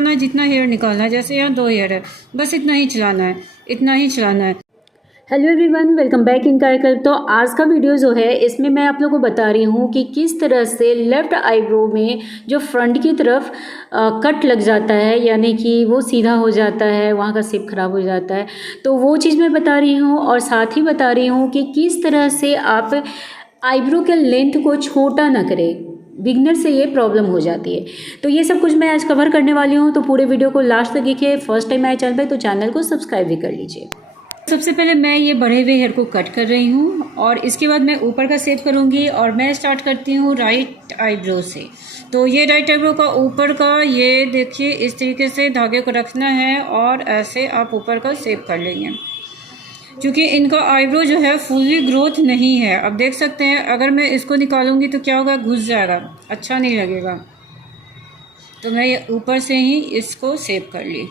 चलाना है जितना हेयर निकालना है। जैसे यहाँ 2 हेयर है, बस इतना ही चलाना है, इतना ही चलाना है। Hello everyone, welcome back in कार्यकल। तो आज का वीडियो जो है इसमें मैं आप लोगों को बता रही हूँ कि किस तरह से लेफ़्ट आईब्रो में जो फ्रंट की तरफ कट लग जाता है, यानी कि वो सीधा हो जाता है, वहाँ का शेप ख़राब हो जाता है, तो वो चीज़ मैं बता रही हूँ। और साथ ही बता रही हूँ कि किस तरह से आप आईब्रो के लेंथ को छोटा ना करें, बिगनर से ये प्रॉब्लम हो जाती है। तो ये सब कुछ मैं आज कवर करने वाली हूँ, तो पूरे वीडियो को लास्ट तक देखिए। फर्स्ट टाइम आए चैनल पे तो चैनल को सब्सक्राइब भी कर लीजिए। सबसे पहले मैं ये बढ़े हुए हेयर को कट कर रही हूँ और इसके बाद मैं ऊपर का शेप करूँगी। और मैं स्टार्ट करती हूँ राइट आईब्रो से। तो ये राइट आईब्रो का ऊपर का ये देखिए, इस तरीके से धागे को रखना है और ऐसे आप ऊपर का शेप कर लेंगे। क्योंकि इनका आईब्रो जो है फुल्ली ग्रोथ नहीं है, अब देख सकते हैं। अगर मैं इसको निकालूंगी तो क्या होगा, घुस जाएगा, अच्छा नहीं लगेगा। तो मैं ये ऊपर से ही इसको शेप कर ली।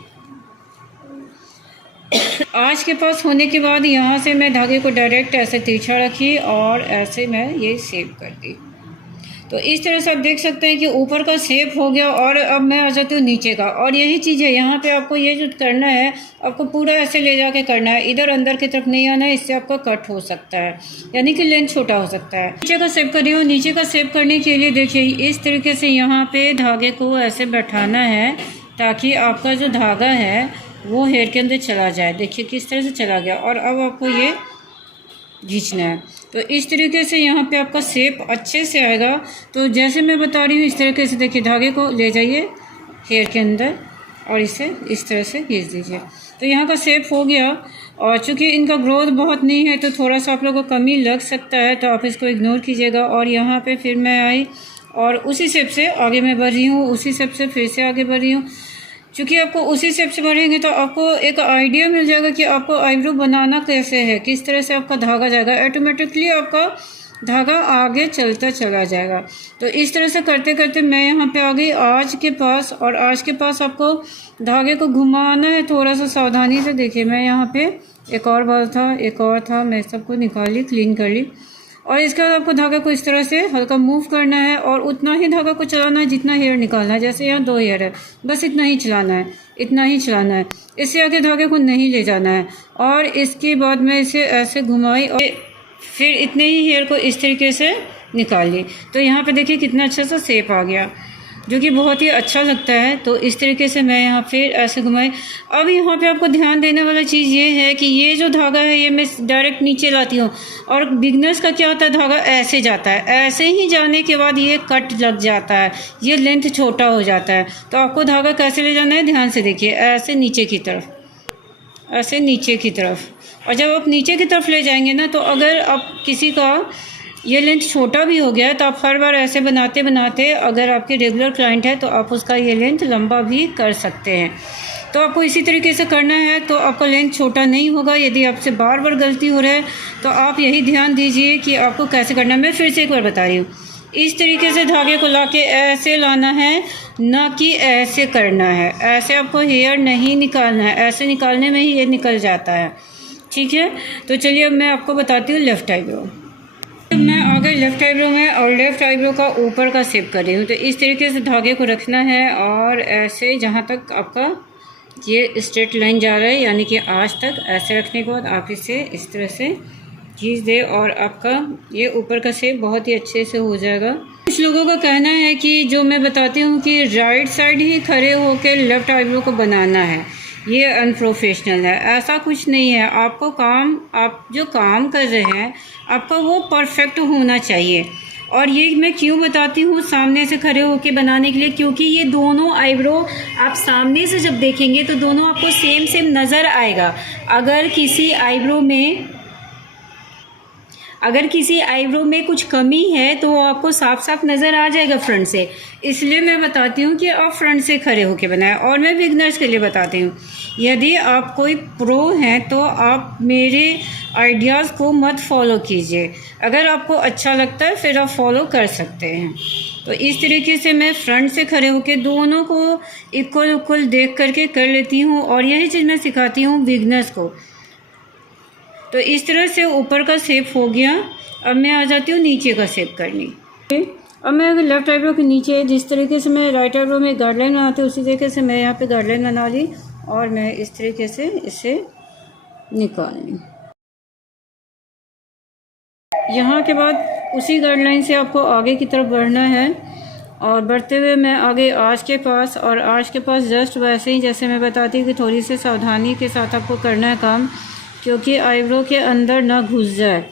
आज के पास होने के बाद यहाँ से मैं धागे को डायरेक्ट ऐसे तिरछा रखी और ऐसे मैं ये शेप कर दी। तो इस तरह से आप देख सकते हैं कि ऊपर का शेप हो गया। और अब मैं आ जाती हूँ नीचे का। और यही चीज़ है, यहाँ पे आपको ये जो करना है, आपको पूरा ऐसे ले जाके करना है, इधर अंदर की तरफ नहीं आना है, इससे आपका कट हो सकता है, यानी कि लेंथ छोटा हो सकता है। नीचे का शेप कर रही हूँ। नीचे का शेप करने के लिए देखिए इस तरीके से यहाँ पे धागे को ऐसे बैठाना है ताकि आपका जो धागा है वो हेयर के अंदर चला जाए। देखिए किस तरह से चला गया। और अब आपको ये खींचना है। तो इस तरीके से यहाँ पे आपका शेप अच्छे से आएगा। तो जैसे मैं बता रही हूँ इस तरीके से देखिए, धागे को ले जाइए हेयर के अंदर और इसे इस तरह से खींच दीजिए। तो यहाँ का शेप हो गया। और चूँकि इनका ग्रोथ बहुत नहीं है तो थोड़ा सा आप लोगों को कमी लग सकता है, तो आप इसको इग्नोर कीजिएगा। और यहाँ पे फिर मैं आई और उसी शेप से आगे मैं बढ़ रही हूँ, उसी शेप से फिर से आगे बढ़ रही हूँ। क्योंकि आपको उसी शेप से बढ़ेंगे तो आपको एक आइडिया मिल जाएगा कि आपको आईब्रो बनाना कैसे है, किस तरह से आपका धागा जाएगा। ऑटोमेटिकली आपका धागा आगे चलता चला जाएगा। तो इस तरह से करते करते मैं यहाँ पे आ गई आज के पास। और आज के पास आपको धागे को घुमाना है थोड़ा सा सावधानी से। देखिए मैं यहाँ पे एक और बाल था, एक और था, मैं सबको निकाल ली, क्लीन कर ली। और इसके बाद आपको धागा को इस तरह से हल्का मूव करना है और उतना ही धागा को चलाना है जितना हेयर निकालना है। जैसे यहाँ 2 हेयर है, बस इतना ही चलाना है, इतना ही चलाना है, इससे आगे धागे को नहीं ले जाना है। और इसके बाद मैं इसे ऐसे घुमाई और फिर इतने ही हेयर को इस तरीके से निकाल ली। तो यहाँ पे देखिए कितना अच्छा सा शेप आ गया, जो कि बहुत ही अच्छा लगता है। तो इस तरीके से मैं यहाँ फिर ऐसे घुमाई। अब यहाँ पे आपको ध्यान देने वाला चीज़ ये है कि ये जो धागा है ये मैं डायरेक्ट नीचे लाती हूँ। और बिगनर्स का क्या होता है, धागा ऐसे जाता है, ऐसे ही जाने के बाद ये कट लग जाता है, ये लेंथ छोटा हो जाता है। तो आपको धागा कैसे ले जाना है, ध्यान से देखिए, ऐसे नीचे की तरफ, ऐसे नीचे की तरफ। और जब आप नीचे की तरफ ले जाएंगे ना, तो अगर आप किसी का ये लेंथ छोटा भी हो गया है तो आप हर बार ऐसे बनाते बनाते, अगर आपके रेगुलर क्लाइंट है तो आप उसका ये लेंथ लंबा भी कर सकते हैं। तो आपको इसी तरीके से करना है, तो आपका लेंथ छोटा नहीं होगा। यदि आपसे बार बार गलती हो रहा है तो आप यही ध्यान दीजिए कि आपको कैसे करना है। मैं फिर से एक बार बता रही हूँ, इस तरीके से धागे को ला के ऐसे लाना है, ना कि ऐसे करना है। ऐसे आपको हेयर नहीं निकालना है, ऐसे निकालने में ही ये निकल जाता है, ठीक है। तो चलिए अब मैं आपको बताती हूँ लेफ़्ट आईब्रो। मैं आ गई लेफ़्ट आईब्रो में और लेफ़्ट आईब्रो का ऊपर का शेप कर रही हूँ। तो इस तरीके से धागे को रखना है और ऐसे जहाँ तक आपका ये स्ट्रेट लाइन जा रहा है, यानी कि आज तक, ऐसे रखने के बाद आप इसे इस तरह से खींच दे और आपका ये ऊपर का शेप बहुत ही अच्छे से हो जाएगा। कुछ लोगों का कहना है कि जो मैं बताती हूँ कि राइट साइड ही खड़े होकर लेफ़्ट आईब्रो को बनाना है, ये अनप्रोफेशनल है। ऐसा कुछ नहीं है। आपको काम, आप जो काम कर रहे हैं आपका वो परफेक्ट होना चाहिए। और ये मैं क्यों बताती हूँ सामने से खड़े होकर बनाने के लिए, क्योंकि ये दोनों आईब्रो आप सामने से जब देखेंगे तो दोनों आपको सेम सेम नज़र आएगा। अगर किसी आईब्रो में कुछ कमी है तो वो आपको साफ साफ नज़र आ जाएगा फ्रंट से। इसलिए मैं बताती हूँ कि आप फ्रंट से खड़े होकर बनाएं। और मैं बिगनर्स के लिए बताती हूँ, यदि आप कोई प्रो हैं तो आप मेरे आइडियाज़ को मत फॉलो कीजिए। अगर आपको अच्छा लगता है फिर आप फॉलो कर सकते हैं। तो इस तरीके से मैं फ्रंट से खड़े होकर दोनों को इक्वल देख करके कर लेती हूँ। और यही चीज़ मैं सिखाती हूँ बिगनर्स को। तो इस तरह से ऊपर का शेप हो गया। अब मैं आ जाती हूँ नीचे का शेप करने। अब मैं अगर लेफ़्ट आईब्रो के नीचे जिस तरीके से मैं राइट आईब्रो में गाइडलाइन बनाती हूँ उसी तरीके से मैं यहाँ पे गाइडलाइन बना ली और मैं इस तरीके से इसे निकाल ली। यहाँ के बाद उसी गाइडलाइन से आपको आगे की तरफ बढ़ना है और बढ़ते हुए मैं आगे आर्च के पास, और आर्च के पास जस्ट वैसे ही जैसे मैं बताती हूँ कि थोड़ी सी सावधानी के साथ आपको करना है काम, क्योंकि आईब्रो के अंदर ना घुस जाए,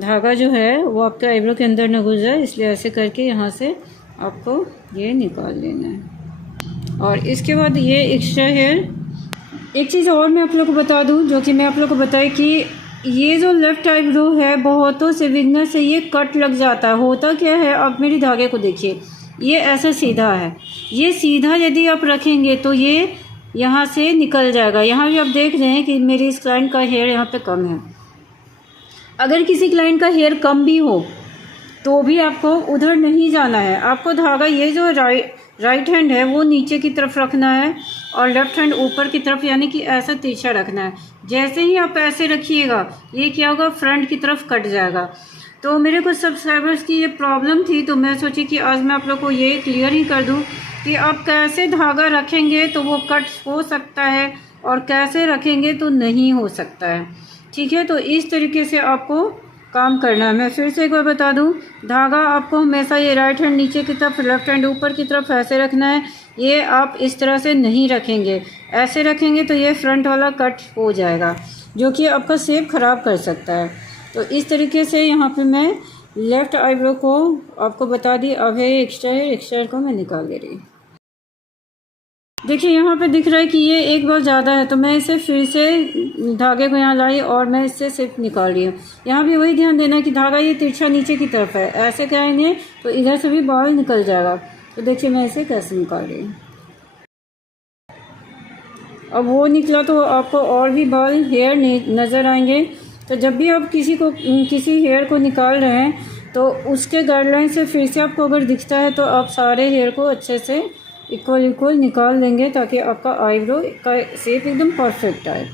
धागा जो है वो आपके आईब्रो के अंदर ना घुस जाए, इसलिए ऐसे करके यहाँ से आपको ये निकाल लेना है। और इसके बाद ये एक्स्ट्रा हेयर, एक चीज़ और मैं आप लोग को बता दूँ जो कि मैं आप लोग को बताई कि ये जो लेफ़्ट आईब्रो है बहुतों से बिगनर से ये कट लग जाता है। होता क्या है, आप मेरी धागे को देखिए, ये ऐसा सीधा है, ये सीधा यदि आप रखेंगे तो ये यहाँ से निकल जाएगा। यहाँ भी आप देख रहे हैं कि मेरी इस क्लाइंट का हेयर यहाँ पे कम है। अगर किसी क्लाइंट का हेयर कम भी हो तो भी आपको उधर नहीं जाना है, आपको धागा ये जो राइट हैंड है वो नीचे की तरफ रखना है और लेफ़्ट हैंड ऊपर की तरफ, यानी कि ऐसा तिरछा रखना है। जैसे ही आप ऐसे रखिएगा ये क्या होगा, फ्रंट की तरफ कट जाएगा। तो मेरे कुछ सब्सक्राइबर्स की ये प्रॉब्लम थी, तो मैं सोची कि आज मैं आप लोग को ये क्लियर ही कर दूं कि आप कैसे धागा रखेंगे तो वो कट हो सकता है और कैसे रखेंगे तो नहीं हो सकता है। ठीक है, तो इस तरीके से आपको काम करना है। मैं फिर से एक बार बता दूं, धागा आपको हमेशा ये राइट हैंड नीचे की तरफ, लेफ़्ट हैंड ऊपर की तरफ ऐसे रखना है। ये आप इस तरह से नहीं रखेंगे, ऐसे रखेंगे तो ये फ्रंट वाला कट हो जाएगा जो कि आपका शेप ख़राब कर सकता है। तो इस तरीके से यहाँ पे मैं लेफ़्ट आईब्रो को आपको बता दी। अब है एक्स्ट्रा को मैं निकाल दे रही। देखिए यहाँ पे दिख रहा है कि ये एक बार ज़्यादा है, तो मैं इसे फिर से धागे को यहाँ लाई और मैं इससे सिर्फ निकाल रही हूँ। यहाँ भी वही ध्यान देना है कि धागा ये तिरछा नीचे की तरफ है, ऐसे करेंगे तो इधर से भी बाल निकल जाएगा। तो देखिए मैं इसे कैसे निकाल रही हूँ। अब वो निकला तो आपको और भी बाल हेयर नज़र आएंगे। तो जब भी आप किसी हेयर को निकाल रहे हैं तो उसके गाइडलाइन से फिर से आपको अगर दिखता है तो आप सारे हेयर को अच्छे से इक्वल निकाल लेंगे ताकि आपका आईब्रो का शेप एकदम परफेक्ट आए।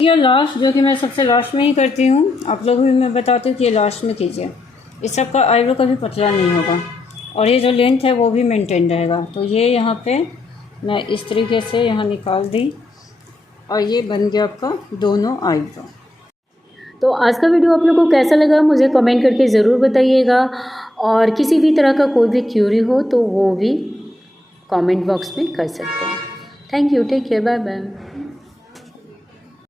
ये लास्ट जो कि मैं सबसे लास्ट में ही करती हूँ, आप लोगों को भी मैं बताती हूँ कि ये लास्ट में कीजिए, इस सब का आईब्रो कभी पतला नहीं होगा और ये जो लेंथ है वो भी मेंटेन रहेगा। तो ये यहाँ पे मैं इस तरीके से यहाँ निकाल दी और ये बन गया आपका दोनों आईब्रो। तो आज का वीडियो आप लोगों को कैसा लगा मुझे कमेंट करके ज़रूर बताइएगा, और किसी भी तरह का कोई भी क्यूरी हो तो वो भी कमेंट बॉक्स में कर सकते हैं। Thank you, take care, bye bye.